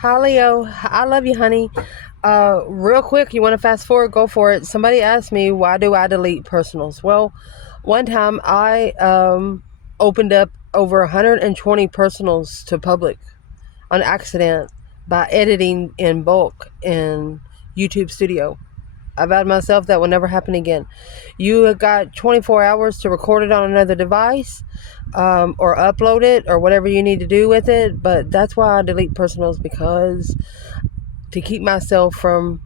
Hi, Leo. I love you, honey. Real quick, you want to fast forward? Go for it. Somebody asked me, why do I delete personals? Well, one time I opened up over 120 personals to public on accident by editing in bulk in YouTube Studio. I vowed myself that will never happen again. You have got 24 hours to record it on another device, or upload it, or whatever you need to do with it. But that's why I delete personals, because to keep myself from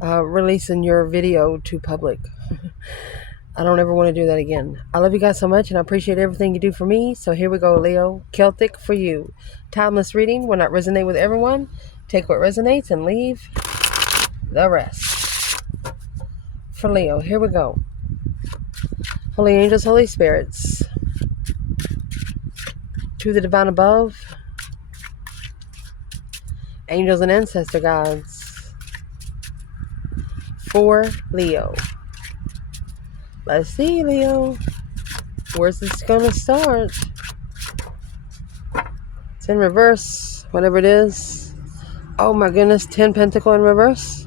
releasing your video to public. I don't ever want to do that again. I love you guys so much, and I appreciate everything you do for me. So here we go, Leo. Celtic for you. Timeless reading will not resonate with everyone. Take what resonates and leave the rest. For Leo, here we go. Holy angels, holy spirits, to the divine above, angels and ancestor gods, for Leo. Let's see, Leo. Where's this gonna start? It's in reverse, whatever it is. Oh my goodness, 10 Pentacle in reverse.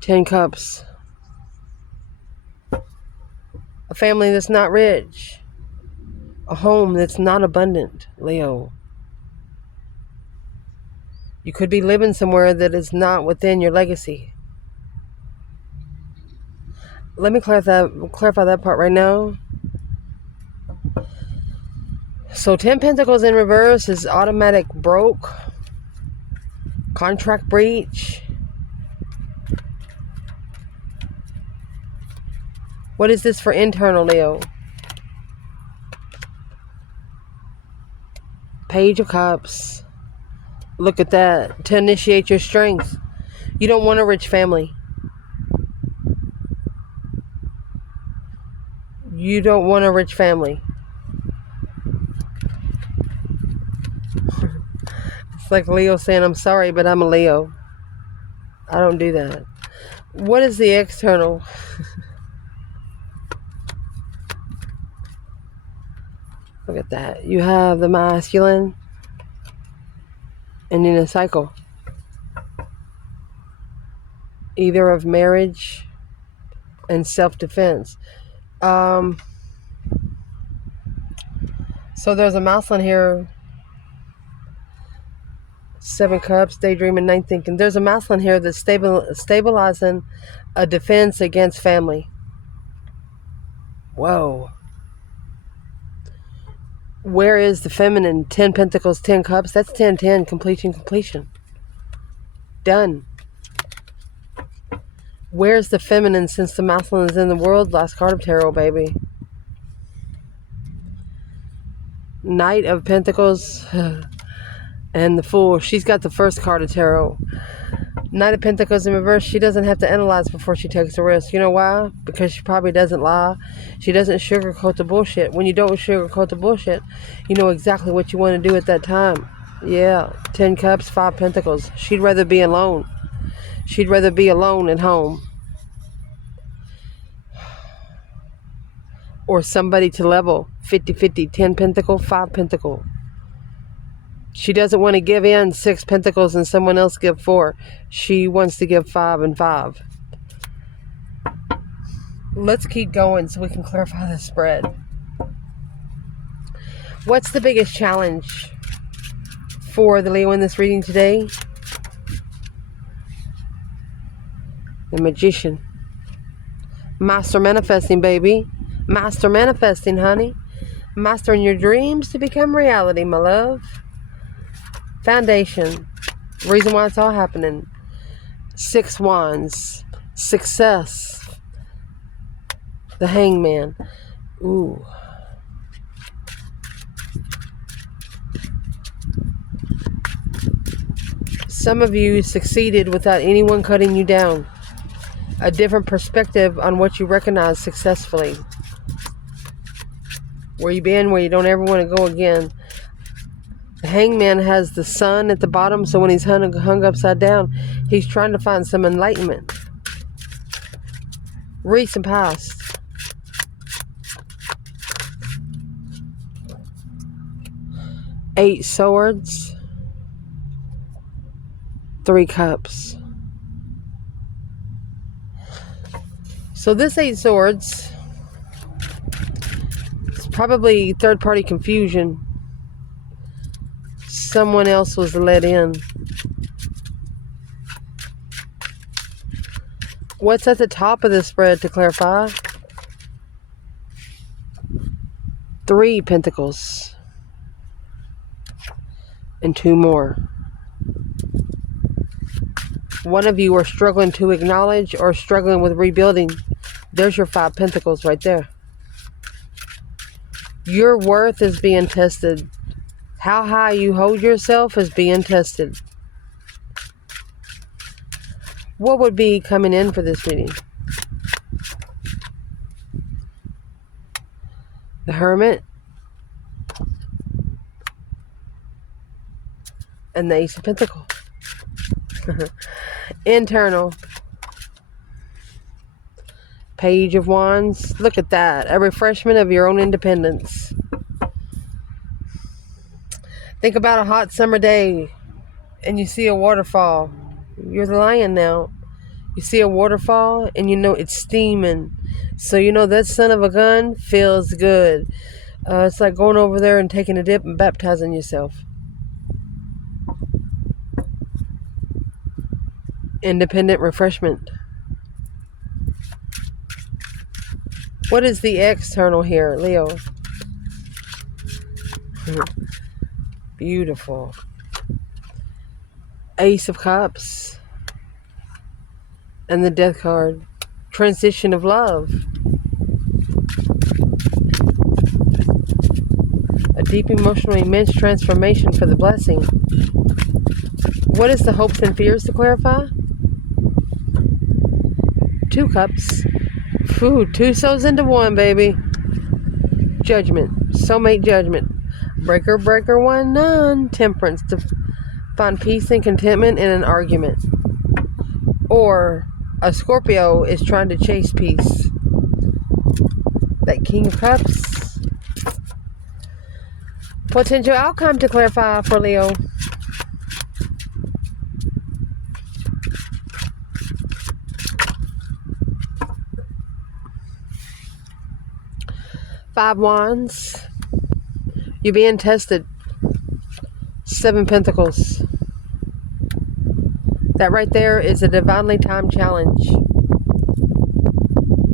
10 Cups. A family that's not rich. A home that's not abundant, Leo. You could be living somewhere that is not within your legacy. Let me clarify that part right now. So 10 Pentacles in reverse is automatic broke, contract breach. What is this for internal, Leo? Page of Cups. Look at that. To initiate your strength. You don't want a rich family. You don't want a rich family. It's like Leo saying, I'm sorry, but I'm a Leo. I don't do that. What is the external? Look at that. You have the masculine and in a cycle. Either of marriage and self-defense. So there's a masculine here. 7 Cups, daydreaming, 9 thinking. There's a masculine here that's stabilizing a defense against family. Whoa. Where is the feminine? 10 Pentacles, 10 Cups. That's 10-10. Completion. Done. Where's the feminine since the masculine is in the world? Last card of tarot, baby. Knight of Pentacles and the Fool. She's got the first card of tarot. Knight of Pentacles in reverse. She doesn't have to analyze before she takes a risk. You know why? Because she probably doesn't lie. She doesn't sugarcoat the bullshit. When you don't sugarcoat the bullshit, you know exactly what you want to do at that time. Yeah. 10 Cups, 5 Pentacles. She'd rather be alone. She'd rather be alone at home. Or somebody to level. 50-50. 10 Pentacle, 5 Pentacle. She doesn't want to give in 6 Pentacles and someone else give 4. She wants to give 5 and 5. Let's keep going so we can clarify the spread. What's the biggest challenge for the Leo in this reading today? The Magician. Master manifesting, baby. Master manifesting, honey. Mastering your dreams to become reality, my love. Foundation. Reason why it's all happening. 6 Wands. Success. The Hangman. Ooh. Some of you succeeded without anyone cutting you down. A different perspective on what you recognize successfully. Where you been, where you don't ever want to go again. The Hangman has the sun at the bottom, so when he's hung upside down, he's trying to find some enlightenment. Recent past. Eight Swords. 3 cups. So this 8 swords, it's probably third-party confusion. Someone else was let in. What's at the top of the spread to clarify? 3 pentacles. And 2 more. One of you are struggling to acknowledge or struggling with rebuilding. There's your 5 pentacles right there. Your worth is being tested. How high you hold yourself is being tested. What would be coming in for this reading? The Hermit. And the Ace of Pentacles. Internal. Page of Wands. Look at that. A refreshment of your own independence. Think about a hot summer day and you see a waterfall. You're the lion now. You see a waterfall and you know it's steaming. So you know that son of a gun feels good. It's like going over there and taking a dip and baptizing yourself. Independent refreshment. What is the external here, Leo? Beautiful. Ace of Cups. And the Death card. Transition of love. A deep emotional immense transformation for the blessing. What is the hopes and fears to clarify? 2 cups. Ooh, 2 souls into 1, baby. Judgment. Soulmate judgment. Breaker, breaker, 1, none. Temperance. To find peace and contentment in an argument. Or a Scorpio is trying to chase peace. That King of Cups. Potential outcome to clarify for Leo. Five Wands. You're being tested. 7 Pentacles. That right there is a divinely timed challenge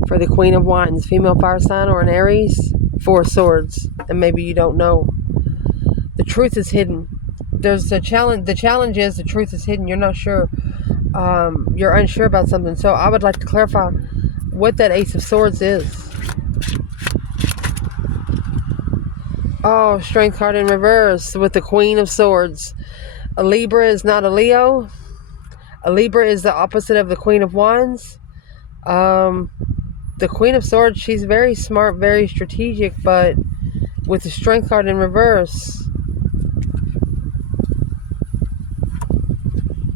for the Queen of Wands, female fire sign or an Aries. 4 Swords, and maybe you don't know. The truth is hidden. There's a challenge. The challenge is the truth is hidden. You're not sure. You're unsure about something. So I would like to clarify what that Ace of Swords is. Oh, Strength card in reverse with the Queen of Swords. A Libra is not a Leo. A Libra is the opposite of the Queen of Wands. The Queen of Swords, she's very smart, very strategic, but with the Strength card in reverse,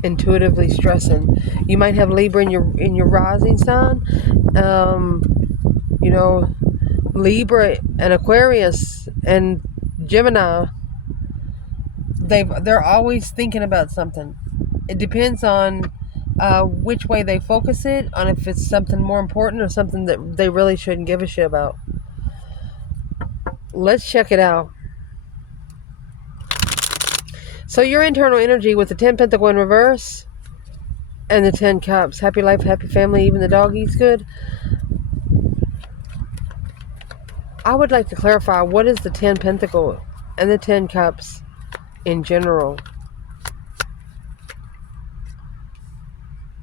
intuitively stressing. You might have Libra in your rising sign. You know, Libra and Aquarius and Gemini, they're always thinking about something. It depends on which way they focus it, on if it's something more important or something that they really shouldn't give a shit about. Let's check it out. So your internal energy with the 10 Pentacle in reverse and the 10 Cups. Happy life, happy family, even the dog eats good. I would like to clarify, what is the 10 Pentacle and the 10 Cups in general?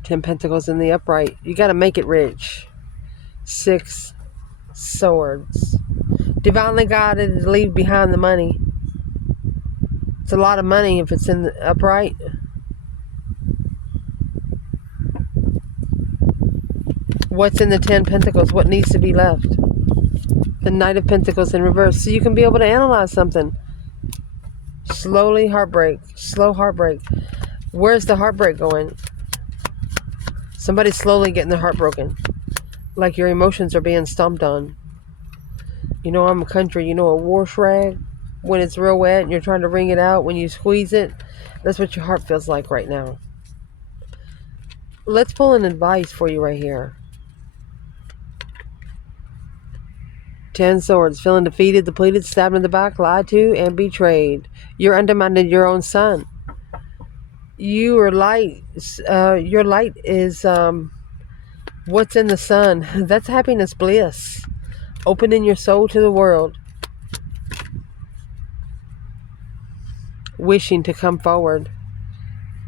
10 Pentacles in the upright. You got to make it rich. 6 Swords. Divinely guided to leave behind the money. It's a lot of money if it's in the upright. What's in the 10 Pentacles? What needs to be left? The Knight of Pentacles in reverse. So you can be able to analyze something. Slowly heartbreak. Slow heartbreak. Where's the heartbreak going? Somebody's slowly getting their heart broken. Like your emotions are being stomped on. You know, I'm a country. You know, a wash rag? When it's real wet and you're trying to wring it out, when you squeeze it, that's what your heart feels like right now. Let's pull an advice for you right here. 10 swords. Feeling defeated, depleted, stabbed in the back, lied to, and betrayed. You're undermining your own sun. You are light. Your light is what's in the sun. That's happiness, bliss. Opening your soul to the world. Wishing to come forward.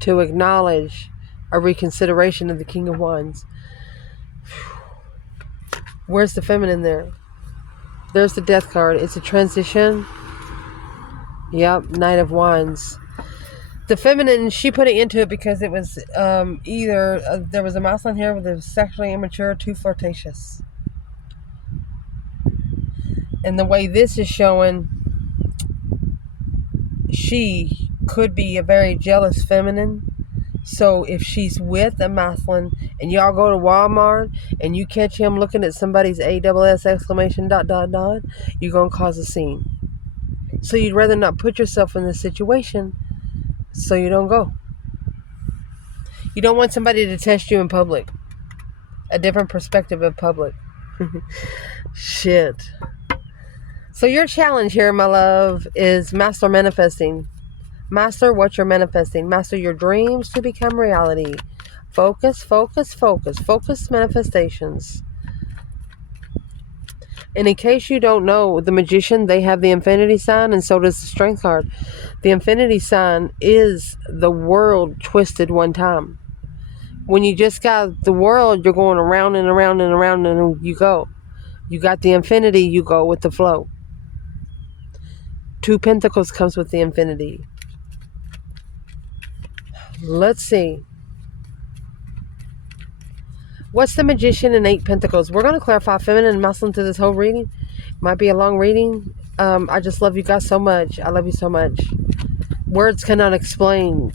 To acknowledge a reconsideration of the King of Wands. Where's the feminine there? There's the Death card. It's a transition. Yep, Knight of Wands. The feminine, she put it into it because it was either there was a masculine here that was sexually immature, too flirtatious. And the way this is showing, she could be a very jealous feminine. So if she's with a masculine and y'all go to Walmart and you catch him looking at somebody's AWS exclamation ... you're going to cause a scene. So you'd rather not put yourself in this situation so you don't go. You don't want somebody to test you in public. A different perspective of public. Shit. So your challenge here, my love, is master manifesting. Master what you're manifesting. Master your dreams to become reality. Focus, focus, focus. Focus manifestations. And in case you don't know, the magician, they have the infinity sign, and so does the strength card. The infinity sign is the world twisted one time. When you just got the world, you're going around and around and around and you go. You got the infinity, you go with the flow. 2 Pentacles comes with the infinity. Let's see. What's the magician and 8 Pentacles? We're going to clarify feminine and masculine through this whole reading. Might be a long reading. I just love you guys so much. I love you so much. Words cannot explain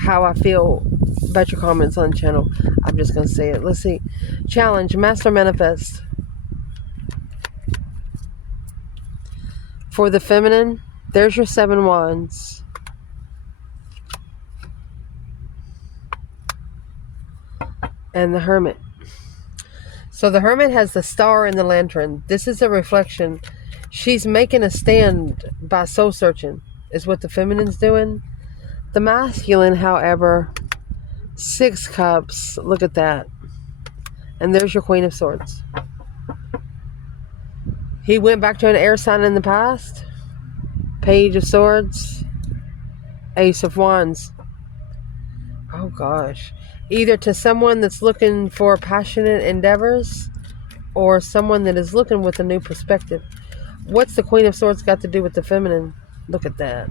how I feel about your comments on the channel. I'm just going to say it. Let's see. Challenge. Master manifest. For the feminine, there's your 7 wands. And the hermit. So the hermit has the star and the lantern. This is a reflection. She's making a stand by soul searching, is what the feminine's doing. The masculine, however, 6 cups. Look at that. And there's your Queen of Swords. He went back to an air sign in the past. Page of Swords. Ace of Wands. Oh gosh. Either to someone that's looking for passionate endeavors or someone that is looking with a new perspective. What's the Queen of Swords got to do with the feminine? Look at that.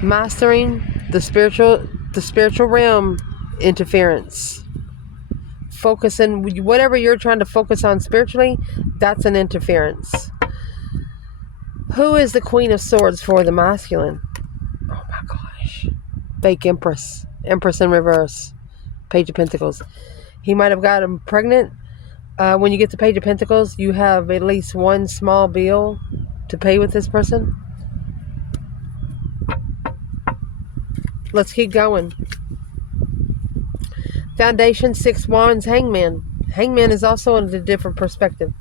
Mastering the spiritual realm interference. Focusing, whatever you're trying to focus on spiritually, that's an interference. Who is the Queen of Swords for the masculine? Oh my gosh. Fake Empress. Empress in reverse. Page of Pentacles. He might have got him pregnant. When you get the Page of Pentacles, you have at least one small bill to pay with this person. Let's keep going. Foundation, 6 wands, hangman. Hangman is also in a different perspective.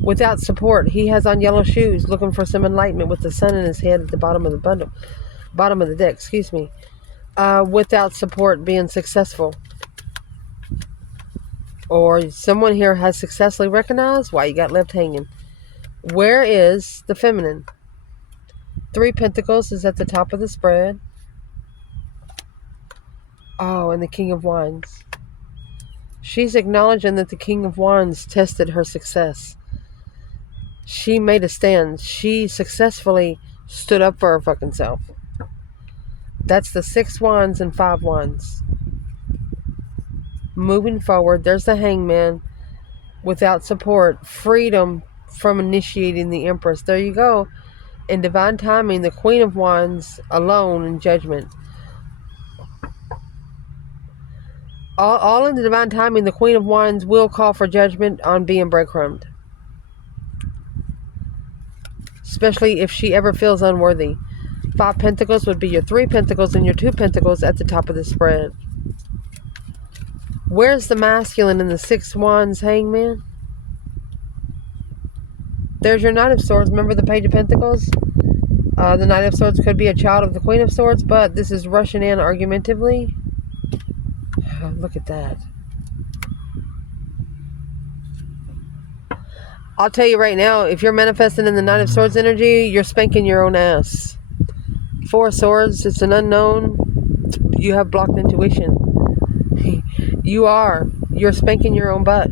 Without support, he has on yellow shoes, looking for some enlightenment with the sun in his head at the bottom of the bundle. Bottom of the deck, excuse me. Without support, being successful. Or someone here has successfully recognized why you got left hanging. Where is the feminine? 3 Pentacles is at the top of the spread. Oh, and the King of Wands. She's acknowledging that the King of Wands tested her success. She made a stand. She successfully stood up for her fucking self. That's the 6 wands and 5 wands. Moving forward, there's the hangman. Without support, freedom from initiating the Empress. There you go. In divine timing, the Queen of Wands alone in judgment. All in the divine timing, the Queen of Wands will call for judgment on being breadcrumbed. Especially if she ever feels unworthy. 5 Pentacles would be your 3 Pentacles and your 2 Pentacles at the top of the spread. Where's the masculine in the 6 Wands hangman? There's your Knight of Swords. Remember the Page of Pentacles? The Knight of Swords could be a child of the Queen of Swords, but this is rushing in argumentatively. Look at that. I'll tell you right now, if you're manifesting in the Knight of Swords energy, you're spanking your own ass. 4 Swords, it's an unknown. You have blocked intuition. You're spanking your own butt.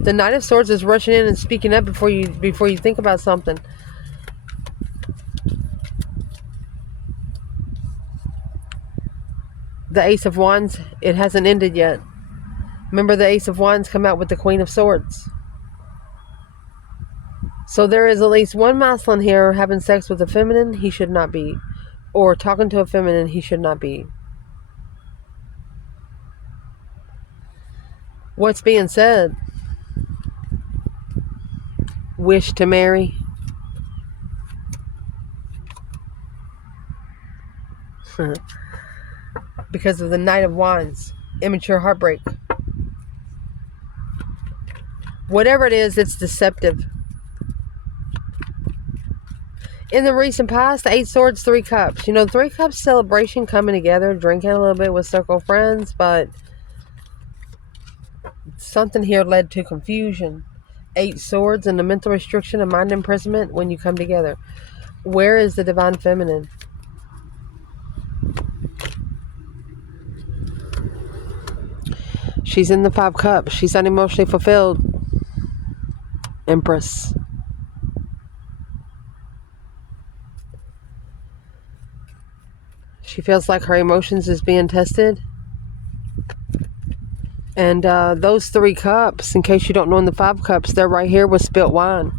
The Knight of Swords is rushing in and speaking up before you think about something. The Ace of Wands, it hasn't ended yet. Remember, the Ace of Wands come out with the Queen of Swords. So there is at least one masculine here having sex with a feminine he should not be. Or talking to a feminine he should not be. What's being said? Wish to marry. Because of the Knight of Wands. Immature heartbreak. Whatever it is, it's deceptive. In the recent past, 8 Swords, 3 Cups. 3 Cups celebration, coming together, drinking a little bit with circle friends, but something here led to confusion. 8 Swords and the mental restriction and mind imprisonment when you come together. Where is the divine feminine? She's in the 5 Cups. She's unemotionally fulfilled. Empress. She feels like her emotions is being tested. And those 3 cups, in case you don't know, in the 5 cups, they're right here with spilt wine.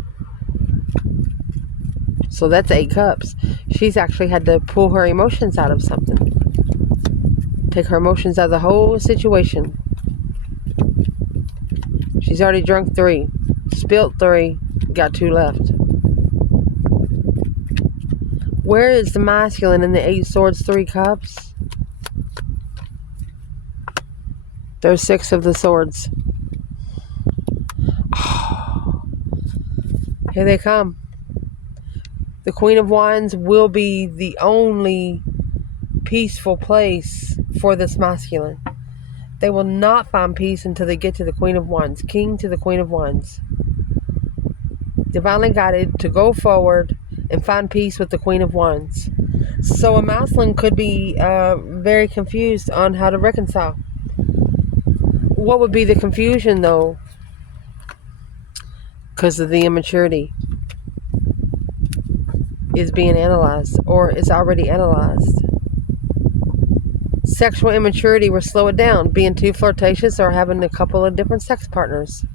So that's 8 cups. She's actually had to pull her emotions out of something. Take her emotions out of the whole situation. She's already drunk 3. Spilt 3. Got 2 left. Where is the masculine in the 8 Swords, 3 Cups? There's 6 of the swords. Oh. Here they come. The Queen of Wands will be the only peaceful place for this masculine. They will not find peace until they get to the Queen of Wands. King to the Queen of Wands. Divinely guided to go forward and find peace with the Queen of Wands. So a masculine could be very confused on how to reconcile. What would be the confusion, though? Because of the immaturity is being analyzed, or is already analyzed. Sexual immaturity will slow it down, being too flirtatious or having a couple of different sex partners.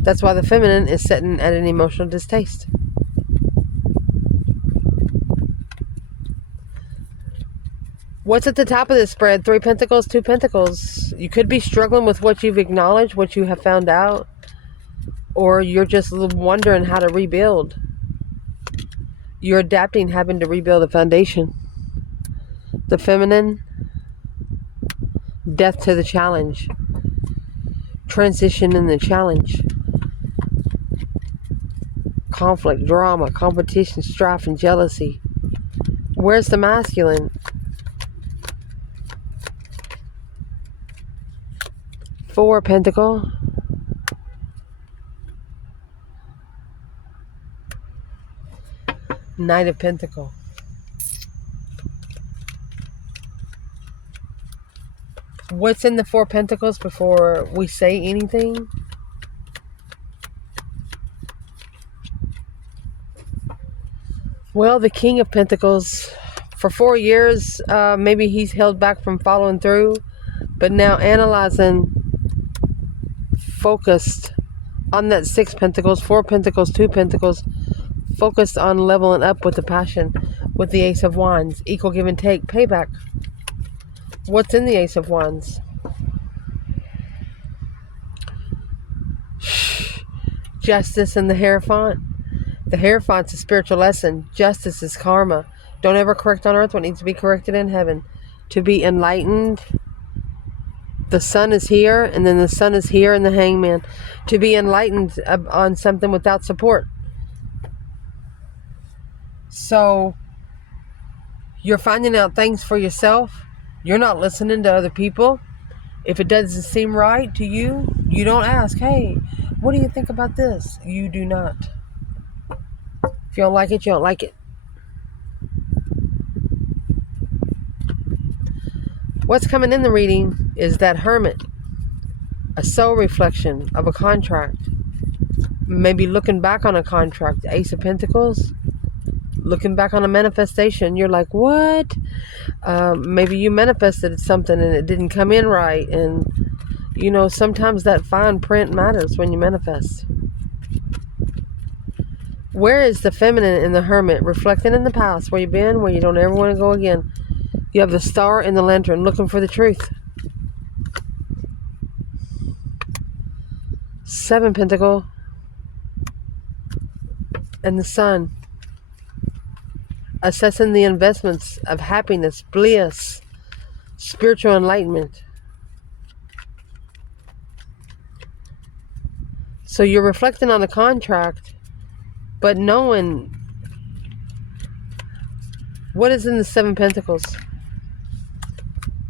That's why the feminine is sitting at an emotional distaste. What's at the top of this spread? 3 Pentacles, 2 Pentacles. You could be struggling with what you've acknowledged, what you have found out. Or you're just wondering how to rebuild. You're adapting, having to rebuild a foundation. The feminine, death to the challenge. Transition in the challenge. Conflict, drama, competition, strife, and jealousy. Where's the masculine? 4 Pentacle. Knight of Pentacle. What's in the 4 Pentacles before we say anything? Well, the King of Pentacles, for 4 years, maybe he's held back from following through, but now analyzing, focused on that 6 Pentacles, 4 Pentacles, 2 Pentacles, focused on leveling up with the passion, with the Ace of Wands, equal give and take, payback. What's in the Ace of Wands? Justice and the Hierophant. The Hierophant's a spiritual lesson. Justice is karma. Don't ever correct on earth what needs to be corrected in heaven. To be enlightened The sun is here, and then the sun is here in the hangman. To be enlightened on something without support. So you're finding out things for yourself. You're not listening to other people. If it doesn't seem right to you, you don't ask, hey, what do you think about this? You do not. If you don't like it, you don't like it. What's coming in the reading is that Hermit, a soul reflection of a contract. Maybe looking back on a contract, Ace of Pentacles, looking back on a manifestation. You're like, what? Maybe you manifested something and it didn't come in right. And, you know, sometimes that fine print matters when you manifest. Where is the feminine in the Hermit? Reflecting in the past, where you've been, where you don't ever want to go again. You have the Star and the Lantern, looking for the truth. 7 Pentacle and the Sun. Assessing the investments of happiness, bliss, spiritual enlightenment. So you're reflecting on the contract, but knowing what is in the 7 Pentacles.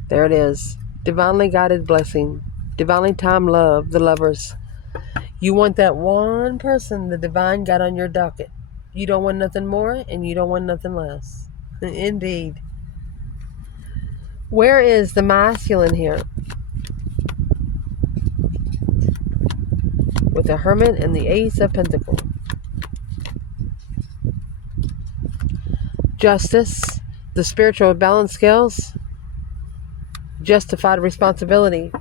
There it is. Divinely guided blessing. Divinely timed love. The lovers. You want that one person the divine got on your docket. You don't want nothing more and you don't want nothing less. Indeed. Where is the masculine here? With the Hermit and the Ace of Pentacles. Justice. The spiritual balance scales. Justified responsibility.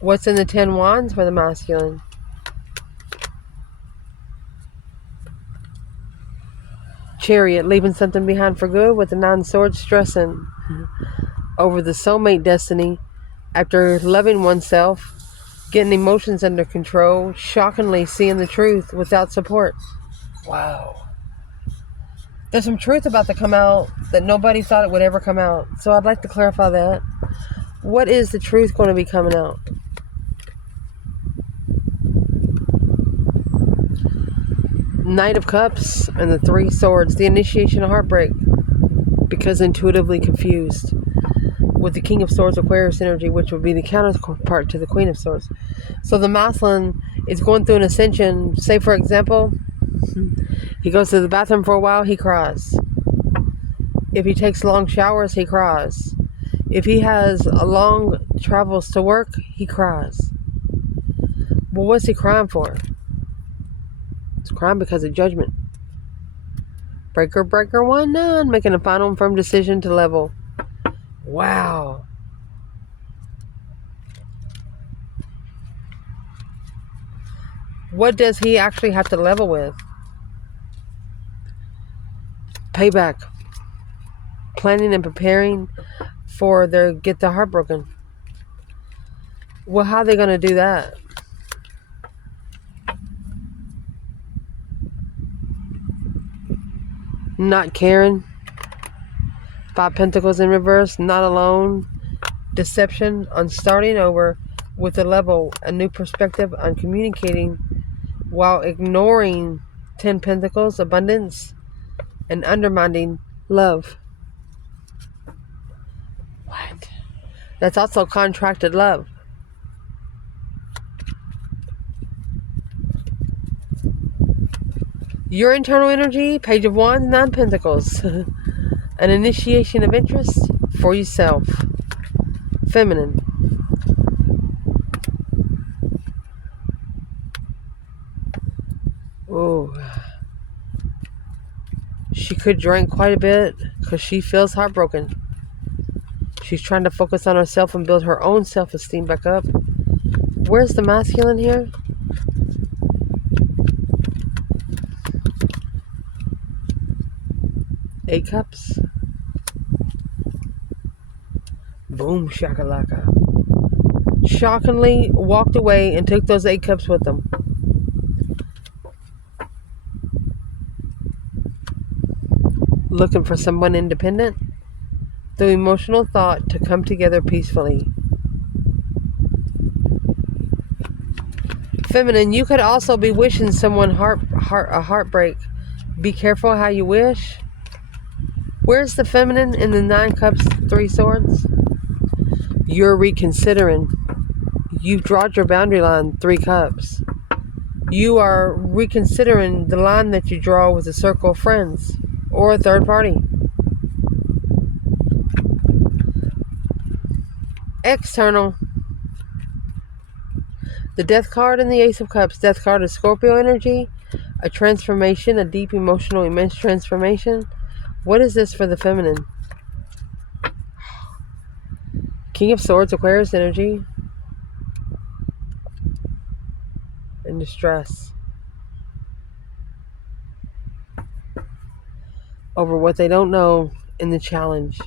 What's in the 10 Wands for the masculine? Chariot, leaving something behind for good, with the 9 Swords, stressing over the soulmate destiny after loving oneself, getting emotions under control, shockingly seeing the truth without support. Wow. There's some truth about to come out that nobody thought it would ever come out. So I'd like to clarify that. What is the truth going to be coming out? Knight of Cups and the 3 Swords. The initiation of heartbreak. Because intuitively confused. With the King of Swords, Aquarius energy, which would be the counterpart to the Queen of Swords. So the masculine is going through an ascension. Say, for example, he goes to the bathroom for a while, he cries. If he takes long showers, he cries. If he has long travels to work, he cries. Well, what's he crying for? He's crying because of judgment. Breaker, breaker, 1-9, making a final and firm decision to level. Wow. What does he actually have to level with? Payback. Planning and preparing for get their heart broken. Well, how are they going to do that? Not caring. 5 Pentacles in reverse. Not alone. Deception on starting over with a level, a new perspective on communicating while ignoring 10 Pentacles, abundance, and undermining love. What? That's also contracted love. Your internal energy, Page of Wands, 9 Pentacles. An initiation of interest for yourself. Feminine. Oh. She could drink quite a bit because she feels heartbroken. She's trying to focus on herself and build her own self-esteem back up. Where's the masculine here? Eight Cups. Boom, shakalaka. Shockingly walked away and took those 8 cups with them. looking for someone independent, through emotional thought to come together peacefully. Feminine, you could also be wishing someone a heartbreak. Be careful how you wish. Where's the feminine in the 9 cups, 3 swords? You're reconsidering. You've drawn your boundary line, 3 cups. You are reconsidering the line that you draw with a circle of friends or a third party. External. The Death card and the Ace of Cups. Death card is Scorpio energy, a transformation, a deep, emotional, immense transformation. What is this for the feminine? King of Swords, Aquarius energy, and distress over what they don't know in the challenge.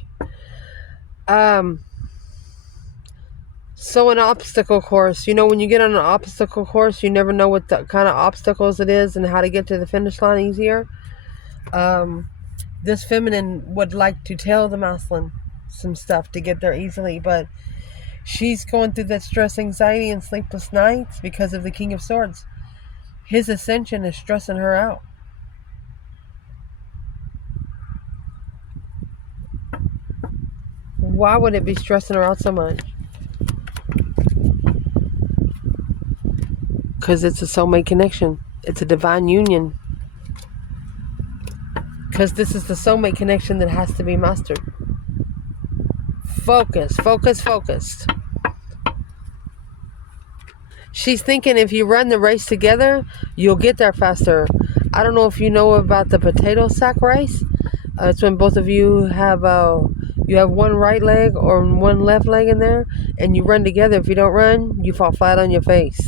So an obstacle course, when you get on an obstacle course, you never know what the kind of obstacles it is and how to get to the finish line easier. This feminine would like to tell the masculine some stuff to get there easily, but she's going through that stress, anxiety, and sleepless nights because of the King of Swords. His ascension is stressing her out. Why would it be stressing her out so much? Because it's a soulmate connection. It's a divine union. Because this is the soulmate connection that has to be mastered. Focused. She's thinking if you run the race together, you'll get there faster. I don't know if you know about the potato sack race. It's when both of you have one right leg or one left leg in there, and you run together. If you don't run, you fall flat on your face.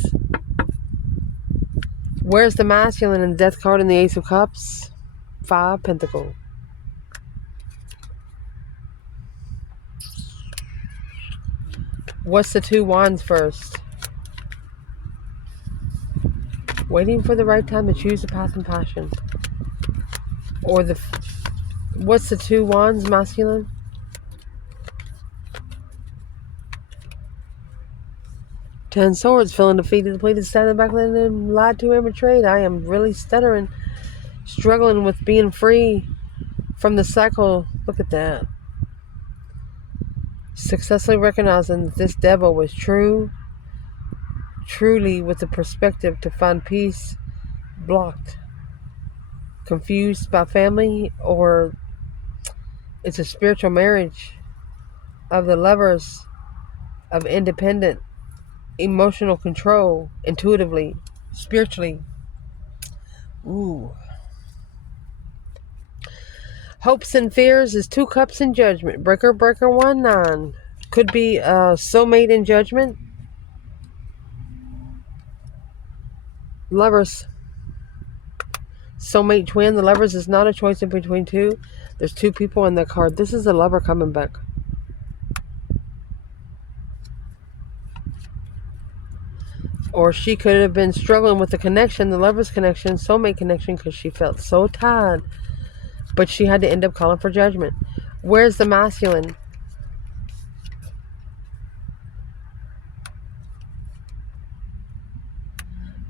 Where's the masculine in the Death card and the Ace of Cups? 5 Pentacles. What's the 2 Wands first? Waiting for the right time to choose a path and passion. Or what's the 2 Wands masculine? Ten Swords, feeling defeated, depleted, standing back, letting them lied to and betrayed. I am really stuttering, struggling with being free from the cycle. Look at that. Successfully recognizing that this devil was truly with the perspective to find peace, blocked, confused by family, or it's a spiritual marriage of the lovers of independent emotional control, intuitively, spiritually. Ooh. Hopes and fears is 2 Cups in Judgment. Breaker 1, 9. Could be soulmate in judgment. Lovers. Soulmate twin. The lovers is not a choice in between 2. There's 2 people in the card. This is a lover coming back. Or she could have been struggling with the connection, the lover's connection, soulmate connection, because she felt so tired. But she had to end up calling for judgment. Where's the masculine?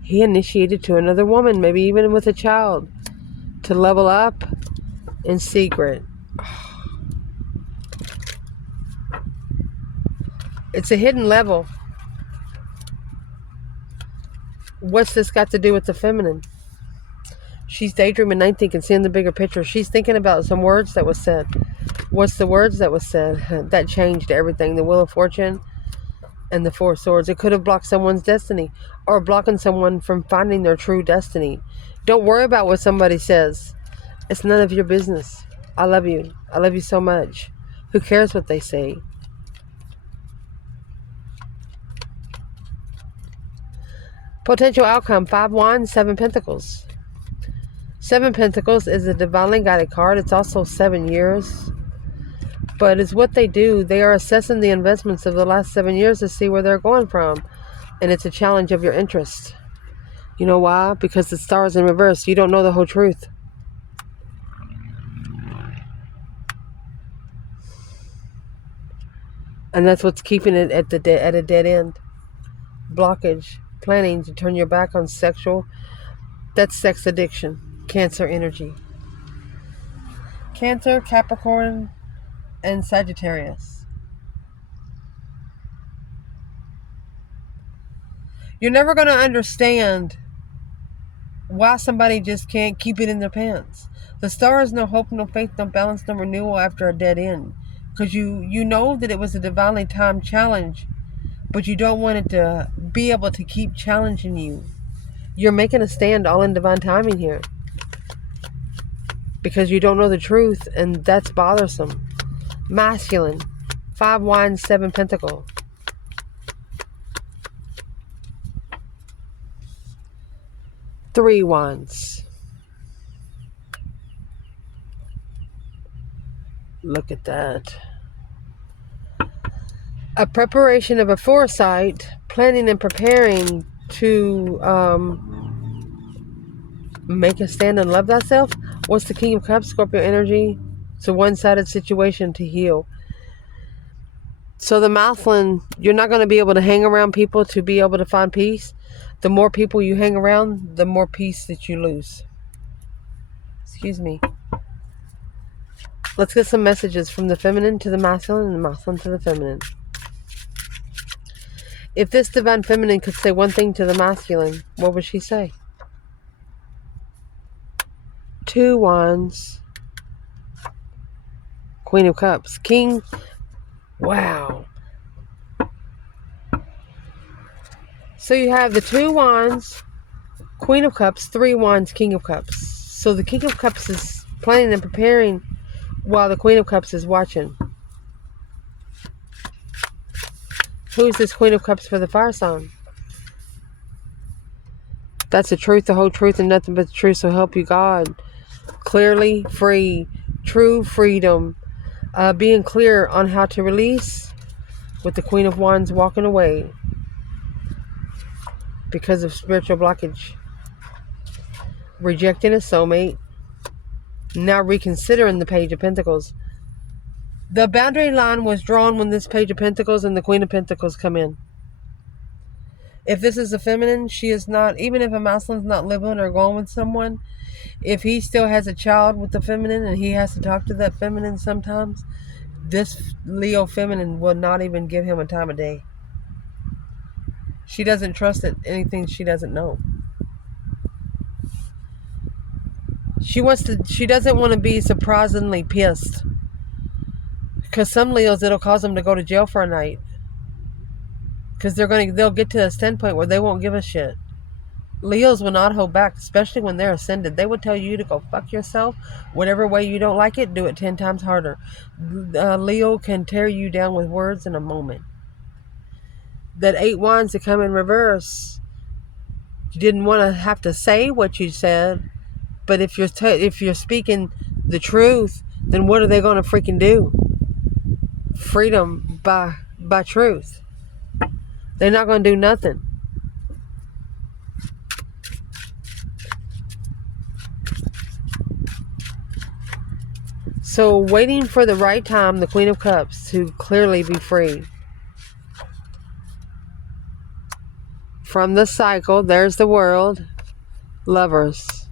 He initiated to another woman, maybe even with a child, to level up in secret. It's a hidden level. What's this got to do with the feminine? She's daydreaming, night thinking, seeing the bigger picture. She's thinking about some words that was said. What's the words that was said? That changed everything. The Wheel of Fortune and the 4 Swords. It could have blocked someone's destiny, or blocking someone from finding their true destiny. Don't worry about what somebody says. It's none of your business. I love you. I love you so much. Who cares what they say? Potential outcome, 5 Wands, 7 Pentacles. 7 Pentacles is a divinely guided card. It's also 7 years. But it's what they do. They are assessing the investments of the last 7 years to see where they're going from. And it's a challenge of your interest. You know why? Because the star is in reverse. You don't know the whole truth. And that's what's keeping it at at a dead end. Blockage. Planning to turn your back on sexual. That's sex addiction. Cancer energy. Cancer, Capricorn, and Sagittarius. You're never going to understand why somebody just can't keep it in their pants. The stars, no hope, no faith, no balance, no renewal after a dead end. Because you know that it was a divinely timed challenge, but you don't want it to be able to keep challenging you. You're making a stand all in divine timing here. Because you don't know the truth, and that's bothersome. Masculine. 5 wands, 7 pentacles. Three wands. Look at that. A preparation of a foresight, planning and preparing to make a stand and love thyself. What's the King of Cups? Scorpio energy. It's a one-sided situation to heal. So the Mouthland, you're not going to be able to hang around people to be able to find peace. The more people you hang around, the more peace that you lose. Excuse me. Let's get some messages from the feminine to the masculine and the masculine to the feminine. If this divine feminine could say one thing to the masculine, what would she say? 2 wands. Queen of Cups. King. Wow. So you have the 2 wands, Queen of Cups, 3 wands, King of Cups. So the King of Cups is planning and preparing while the Queen of Cups is watching. Who's this Queen of Cups for the fire sign? That's the truth, the whole truth, and nothing but the truth, so help you God. Clearly free. True freedom. Being clear on how to release with the Queen of Wands walking away because of spiritual blockage. Rejecting a soulmate. Now reconsidering the Page of Pentacles. The boundary line was drawn when this Page of Pentacles and the Queen of Pentacles come in. If this is a feminine, she is not, even if a masculine's not living or going with someone, if he still has a child with the feminine and he has to talk to that feminine sometimes, this Leo feminine will not even give him a time of day. She doesn't trust anything she doesn't know. She doesn't want to be surprisingly pissed. Because some Leos, it'll cause them to go to jail for a night. Because they'll get to a standpoint where they won't give a shit. Leos will not hold back, especially when they're ascended. They would tell you to go fuck yourself. Whatever way you don't like it, do it 10 times harder. Leo can tear you down with words in a moment. That 8 wands to come in reverse. You didn't want to have to say what you said. But if you're speaking the truth, then what are they going to freaking do? Freedom by truth. They're not going to do nothing. So waiting for the right time, the Queen of Cups, to clearly be free. From the cycle, there's the World. Lovers.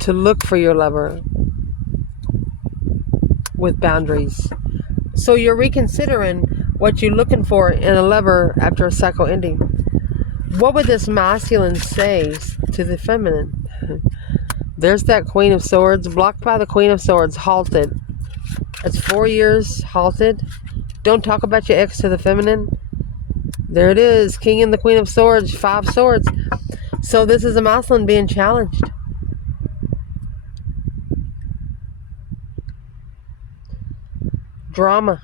To look for your lover. With boundaries. So you're reconsidering what you're looking for in a lover after a cycle ending. What would this masculine say to the feminine? There's that Queen of Swords, blocked by the Queen of Swords, halted. It's 4 years, halted. Don't talk about your ex to the feminine. There it is, King and the Queen of Swords, 5 swords. So this is a masculine being challenged. Drama.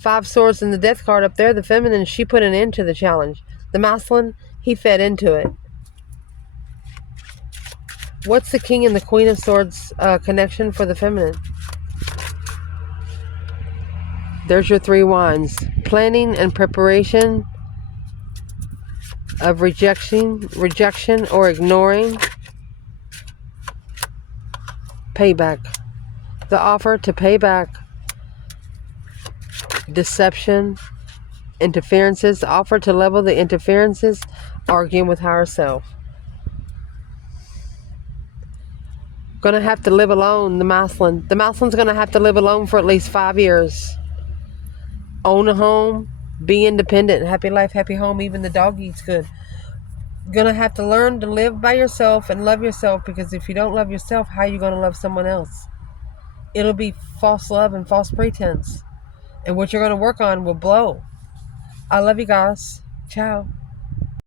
5 swords in the death card up there. The feminine, she put an end to the challenge. The masculine, he fed into it. What's the King and the Queen of Swords connection for the feminine? There's your 3 wands. Planning and preparation of rejection or ignoring. Payback. The offer to pay back deception, interferences. The offer to level the interferences. Arguing with higher self. Gonna have to live alone, the masculine. The masculine's gonna have to live alone for at least 5 years. Own a home, be independent, happy life, happy home, even the dog eats good. Gonna have to learn to live by yourself and love yourself, because if you don't love yourself, how are you gonna love someone else? It'll be false love and false pretense. And what you're gonna work on will blow. I love you guys. Ciao.